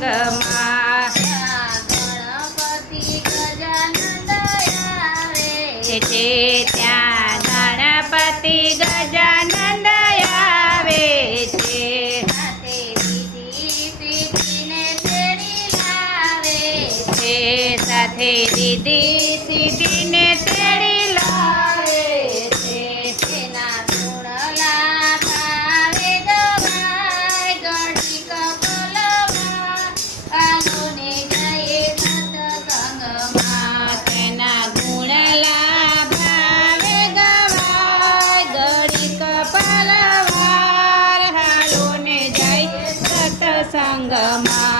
સંગમાં ગણપતિ ગજાનંદ આવે ત્યાં ગણપતિ ગજાનંદ આવે છે સાથે દીદી સીધીને તે ಗಮಾ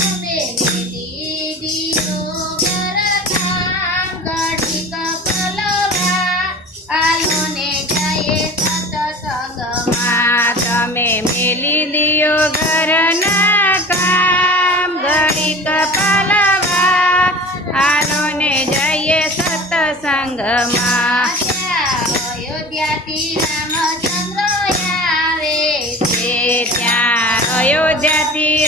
આલો ને જઈએ સતસંગમાં. અયોધ્યાથી રામચંદ્ર આવે છે. ત્યાં અયોધ્યાથી